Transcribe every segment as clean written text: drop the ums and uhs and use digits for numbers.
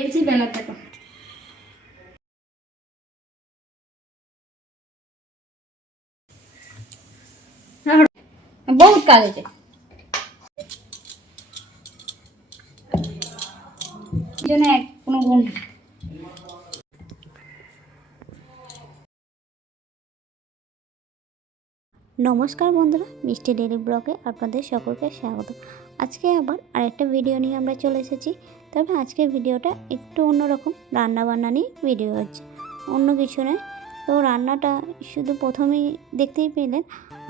LC banner দেখো বহুত কাজ আছে। কোনো গুণ নমস্কার বন্ধুরা, মিষ্টি ডেইলি ব্লগে আপনাদের সকলকে স্বাগত। আজকে আবার আরেকটা ভিডিও নিয়ে আমরা চলে এসেছি। তবে আজকের ভিডিওটা একটু অন্যরকম, রান্নাবান্না নিয়ে ভিডিও হচ্ছে, অন্য কিছু নয়। তো রান্নাটা শুধু প্রথমেই দেখতেই পেলেন,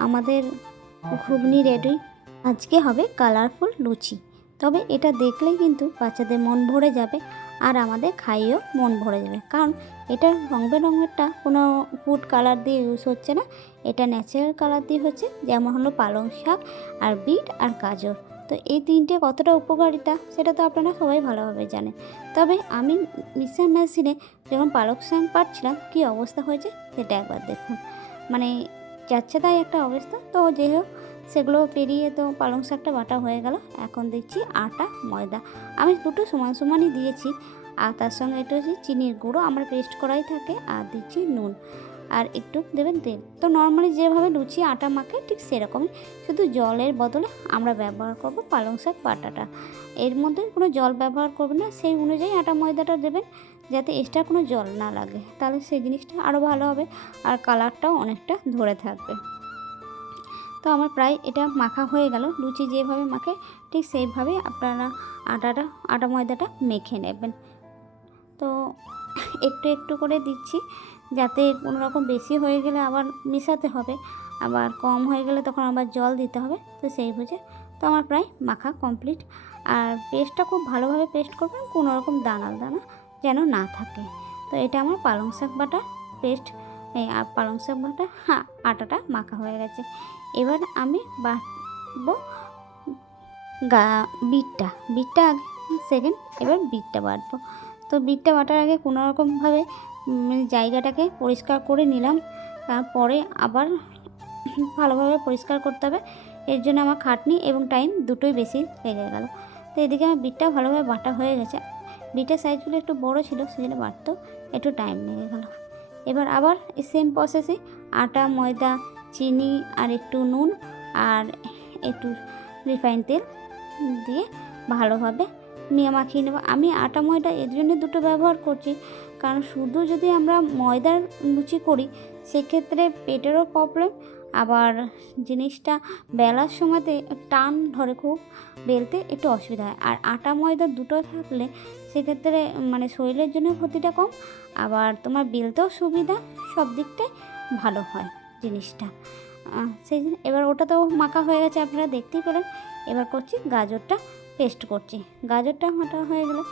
আমাদের ঘুগনি রেডি। আজকে হবে কালারফুল লুচি। তবে এটা দেখলেই কিন্তু বাচ্চাদের মন ভরে যাবে, আর আমাদের খাইয়েও মন ভরে যাবে, কারণ এটা রং বেরঙেরটা কোনো ফুড কালার দিয়ে ইউজ হচ্ছে না, এটা ন্যাচারাল কালার দিয়ে হচ্ছে। যেমন হলো পালং শাক আর বিট আর গাজর। তো এই তিনটে কতটা উপকারিতা সেটা তো আপনারা সবাই ভালোভাবে জানেন। তবে আমি মিক্সার মেশিনে যখন পালং শাক পাচ্ছিলাম কী অবস্থা হয়েছে সেটা একবার দেখুন। মানে যাচ্ছে তাই একটা অবস্থা। তো যাই হোক, সেগুলো পেরিয়ে তো পালং শাকটা বাটা হয়ে গেল। এখন দিচ্ছি আটা ময়দা, আমি দুটো সমান সমানই দিয়েছি। আর তার সঙ্গে একটু হচ্ছে চিনির গুঁড়ো আমার পেস্ট করাই থাকে, আর দিচ্ছি নুন, আর একটু দেবেন তেল। তো নর্মালি যেভাবে লুচি আটা মাখে ঠিক সেরকমই, শুধু জলের বদলে আমরা ব্যবহার করব পালং শাক বাটাটা। এর মধ্যে কোনো জল ব্যবহার করবেন না, সেই অনুযায়ী আটা ময়দাটা দেবেন, যাতে এক্সট্রা কোনো জল না লাগে, তাহলে সেই জিনিসটা আরও ভালো হবে আর কালারটাও অনেকটা ধরে থাকবে। তো আমার প্রায় এটা মাখা হয়ে গেল। লুচি যেভাবে মাখে ঠিক সেইভাবে আপনারা আটা ময়দাটা মেখে নেবেন। তো একটু একটু করে দিচ্ছি, যাতে কোনো রকম বেশি হয়ে গেলে আবার মেশাতে হবে, আবার কম হয়ে গেলে তখন আবার জল দিতে হবে। তো সেই বুঝে তো আমার প্রায় মাখা কমপ্লিট। আর পেস্টটা খুব ভালোভাবে পেস্ট করবেন, কোনো রকম দানা দানা যেন না থাকে। তো এটা আমার পালং শাক বাটা পেস্ট, আর পালং শাক বাটা আটাটা মাখা হয়ে গেছে। এবার আমি বাটবো বিটটা আগে সেকেন্ড, এবার বিটটা বাটবো। তো বিটটা বাটার আগে কোনো রকমভাবে জায়গাটাকে পরিষ্কার করে নিলাম, তারপরে আবার ভালোভাবে পরিষ্কার করতে হবে। এর জন্য আমার খাটনি এবং টাইম দুটোই বেশি লেগে গেল। তো এদিকে আমার বিটটা ভালোভাবে বাটা হয়ে গেছে। বিটের সাইজগুলো একটু বড় ছিল, সেজন্য বাটতেও একটু টাইম লেগে গেল। এবার আবার সেম প্রসেসে আটা ময়দা চিনি আর একটু নুন আর একটু রিফাইন তেল দিয়ে ভালোভাবে মাখিয়ে নেব। আমি আটা ময়দা এর জন্য দুটো ব্যবহার করছি, কারণ শুধু যদি আমরা ময়দার লুচি করি সেক্ষেত্রে পেটেরও প্রবলেম, আবার জিনিসটা বেলার সময়তে টান ধরে, খুব বেলতে একটু অসুবিধা হয়। আর আটা ময়দা দুটো থাকলে সেক্ষেত্রে মানে শরীরের জন্য ক্ষতিটা কম, আবার তোমার বেলতেও সুবিধা, সব দিকটাই ভালো হয় জিনিসটা। সেই জন্য এবার ওটা তো মাখা হয়ে গেছে, আপনারা দেখতেই পেলেন। এবার করছি গাজরটা পেস্ট করছি। গাজরটা মাখা হয়ে গেলে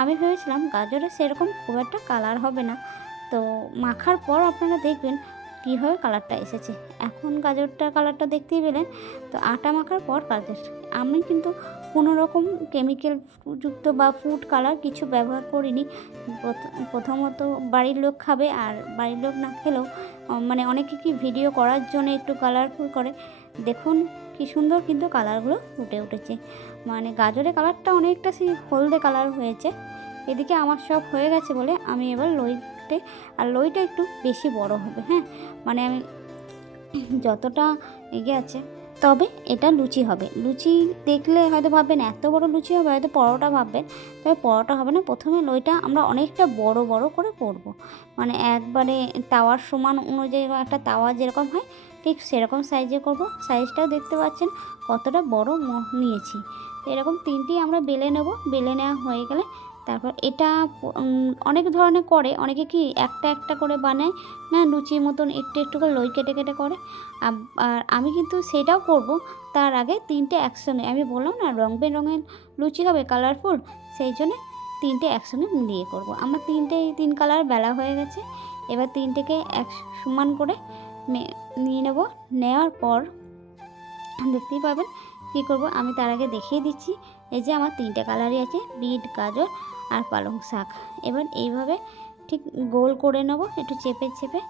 আমি ভেবেছিলাম গাজরের সেরকম খুব একটা কালার হবে না, তো মাখার পর আপনারা দেখবেন কীভাবে কালারটা এসেছে। এখন গাজরটার কালারটা দেখতেই পেলেন। তো আটা মাখার পর গাজর, আমি কিন্তু কোনো রকম কেমিক্যাল যুক্ত বা ফুড কালার কিছু ব্যবহার করিনি। প্রথমত বাড়ির লোক খাবে, আর বাড়ির লোক না খেলেও মানে অনেকে কি ভিডিও করার জন্য একটু কালারফুল করে, দেখুন কি সুন্দর কিন্তু কালারগুলো ফুটে উঠেছে। মানে গাজরের কালারটা অনেকটা সেই হলদে কালার হয়েছে। এদিকে আমার সব হয়ে গেছে বলে আমি এবার লইতে, আর লইটা একটু বেশি বড় হবে, হ্যাঁ, মানে আমি যতটা এগিয়ে আছে। তবে এটা লুচি হবে। লুচি দেখলে হয়তো ভাববেন এত বড় লুচি হবে, হয়তো পরোটা ভাববেন, তবে পরোটা হবে না। প্রথমে লইটা আমরা অনেকটা বড় বড় করে করব, মানে একবারে তাওয়ার সমান অনুযায়ী, একটা তাওয়া যেরকম হয় ঠিক সেরকম সাইজে করব। সাইজটাও দেখতে পাচ্ছেন কতটা বড় নিয়েছি। তো এরকম তিনটি আমরা বেলে নেব। বেলে নেওয়া হয়ে গেলে তারপর এটা অনেক ধরনের করে, অনেকে কি একটা একটা করে বানায় না, লুচির মতন একটু একটু করে লই কেটে কেটে করে। আর আমি কিন্তু সেটাও করব। তার আগে তিনটে একসঙ্গে, আমি বললাম না রং বেরঙের লুচি হবে কালারফুল, সেই জন্য তিনটে একসঙ্গে মিলিয়ে করব। আমার তিন কালার বেলা হয়ে গেছে। এবার তিনটেকে এক সমান করে নিয়ে নেব। নেওয়ার পর দেখতেই পাবেন কী করব। আমি তার আগে দেখিয়ে দিচ্ছি, এই যে আমার তিনটে কালারই আছে, বিট গাজর আর পালং শাক। এবার এইভাবে ঠিক গোল করে নেব, একটু চেপে চেপে,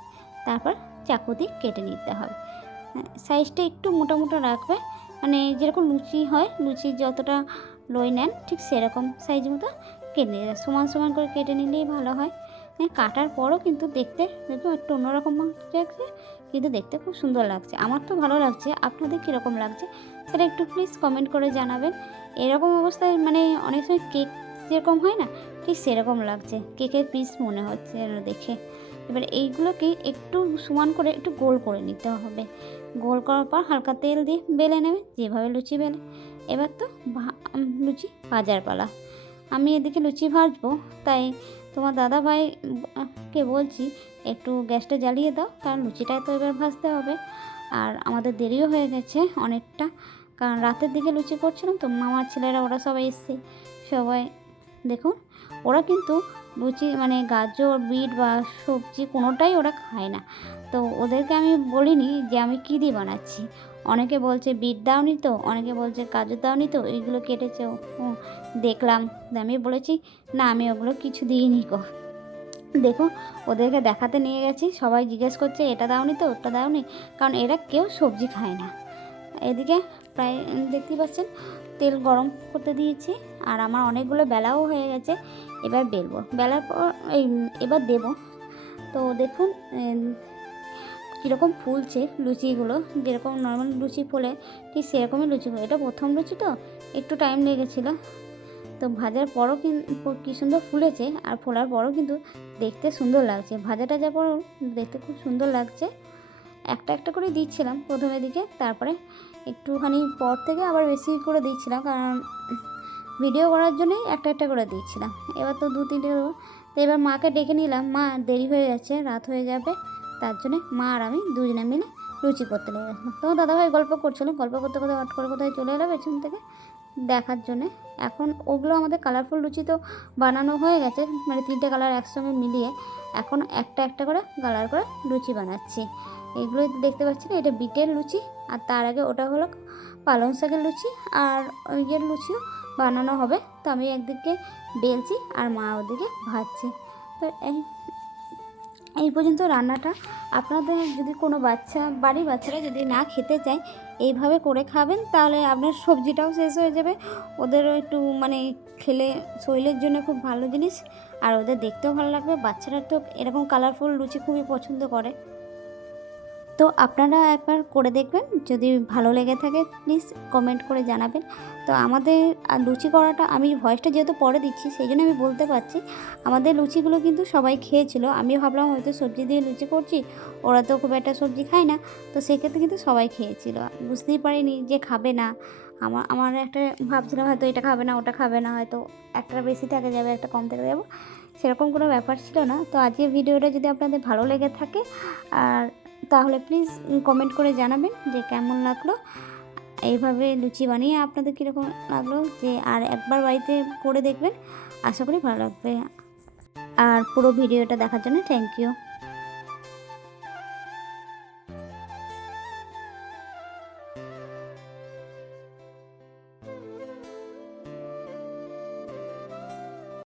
তারপর চাকু দিয়ে কেটে নিতে হবে। সাইজটা একটু মোটা মোটা রাখবে, মানে যেরকম লুচি হয়, লুচির যতটা লই নেন ঠিক সেরকম সাইজ মতো কেটে সমান সমান করে কেটে নিলেই ভালো হয়। কাটার পরও কিন্তু দেখতে দেখো একটু অন্যরকম লাগছে, কিন্তু দেখতে খুব সুন্দর লাগছে। আমার তো ভালো লাগছে, আপনাদের কীরকম লাগছে সেটা একটু প্লিজ কমেন্ট করে জানাবেন। এরকম অবস্থায় মানে অনেক সময় কেক যেরকম হয় না, ঠিক সেরকম লাগছে, কেকের পিস মনে হচ্ছে যেন দেখে। এবার এইগুলোকে একটু সমান করে একটু গোল করে নিতে হবে। গোল করার পর হালকা তেল দিয়ে বেলে নেবে, যেভাবে লুচি বেলে। এবার তো লুচি ভাজার পালা। আমি এদিকে লুচি ভাজবো, তাই তোমার দাদা ভাইকে বলছি একটু গ্যাসটা জ্বালিয়ে দাও, কারণ লুচিটা তো এবার ভাজতে হবে। আর আমাদের দেরিও হয়ে গেছে অনেকটা, কারণ রাতের দিকে লুচি করছিলাম তো, মামার ছেলেরা ওরা সবাই এসছে। সবাই দেখুন, ওরা কিন্তু লুচি মানে গাজর বিট বা সবজি কোনোটাই ওরা খায় না। তো ওদেরকে আমি বলিনি যে আমি কী দিয়ে বানাচ্ছি। অনেকে বলছে বিট দাওনি তো, অনেকে বলছে গাজর দাওনি তো, এইগুলো কেটেছে দেখলাম। আমি বলেছি না, আমি ওগুলো কিছু দিইনি গো। দেখো, ওদেরকে দেখাতে নিয়ে গেছি, সবাই জিজ্ঞেস করছে এটা দাওনি তো, ওটা দাওনি, কারণ এরা কেউ সবজি খায় না। এদিকে প্রায় দেখতেই পাচ্ছেন তেল গরম করতে দিয়েছি, আর আমার অনেকগুলো বেলাও হয়ে গেছে। এবার বেলবো, বেলার পর এবার দেবো। তো দেখুন কীরকম ফুলছে লুচিগুলো, যেরকম নর্মাল লুচি ফোলে ঠিক সেরকমই লুচিগুলো। এটা প্রথম লুচি তো একটু টাইম লেগেছিলো, তো ভাজার পরও কী সুন্দর ফুলেছে, আর ফোলার পরও কিন্তু দেখতে সুন্দর লাগছে। ভাজাটা যা পরও দেখতে খুব সুন্দর লাগছে। একটা একটা করে দিচ্ছিলাম প্রথমের দিকে, তারপরে একটুখানি পর থেকে আবার বেশি করে দিচ্ছিলাম, কারণ ভিডিও করার জন্যই একটা একটা করে দিচ্ছিলাম। এবার তো 2-3টে দেবো। তো এবার মাকে ডেকে নিলাম, মা দেরি হয়ে যাচ্ছে, রাত হয়ে যাবে, তার জন্যে মা আর আমি দুজনে মিলে লুচি করতে লেগেছিলাম। তো দাদাভাই গল্প করছিল, গল্প করতে করতে হট করে কোথায় চলে এলো পেছন থেকে দেখার জন্যে। এখন ওগুলো আমাদের কালারফুল লুচি তো বানানো হয়ে গেছে, মানে 3টে কালার একসঙ্গে মিলিয়ে এখন একটা একটা করে কালার করে লুচি বানাচ্ছি। এগুলোই দেখতে পাচ্ছি না, এটা বিটের লুচি, আর তার আগে ওটা হলো পালং শাকের লুচি, আর ইয়ের লুচিও বানানো হবে। তো আমি একদিকে বেলছি আর মা ওদিকে ভাজছি। তো এই পর্যন্ত রান্নাটা। আপনাদের যদি কোনো বাড়ির বাচ্চারা যদি না খেতে চায়, এইভাবে করে খাবেন, তাহলে আপনার সবজিটাও শেষ হয়ে যাবে, ওদেরও একটু মানে খেলে শরীরের জন্য খুব ভালো জিনিস, আর ওদের দেখতেও ভালো লাগবে। বাচ্চারা তো এরকম কালারফুল লুচি খুবই পছন্দ করে। তো আপনারা একবার করে দেখবেন, যদি ভালো লেগে থাকে প্লিজ কমেন্ট করে জানাবেন। তো আমাদের লুচি করাটা, আমি ভয়েসটা যেহেতু পরে দিচ্ছি সেই জন্য আমি বলতে পারছি, আমাদের লুচিগুলো কিন্তু সবাই খেয়েছিল। আমিও ভাবলাম হয়তো সবজি দিয়ে লুচি করছি, ওরা তো খুব একটা সবজি খায় না, তো সেক্ষেত্রে কিন্তু সবাই খেয়েছিল। বুঝতেই পারিনি যে খাবে না। আমার একটা ভাবছিলাম হয়তো এটা খাবে না, ওটা খাবে না, হয়তো একটা বেশি থেকে যাবে, একটা কম থেকে যাবো, সেরকম কোনো ব্যাপার ছিল না। তো আজকের ভিডিওটা যদি আপনাদের ভালো লেগে থাকে আর তাহলে প্লিজ কমেন্ট করে জানাবেন যে কেমন লাগলো। এইভাবে লুচি বানিয়ে আপনাদের কীরকম লাগলো, যে আর একবার বাড়িতে করে দেখবেন, আশা করি ভালো লাগবে। আর পুরো ভিডিওটা দেখার জন্য থ্যাংক ইউ।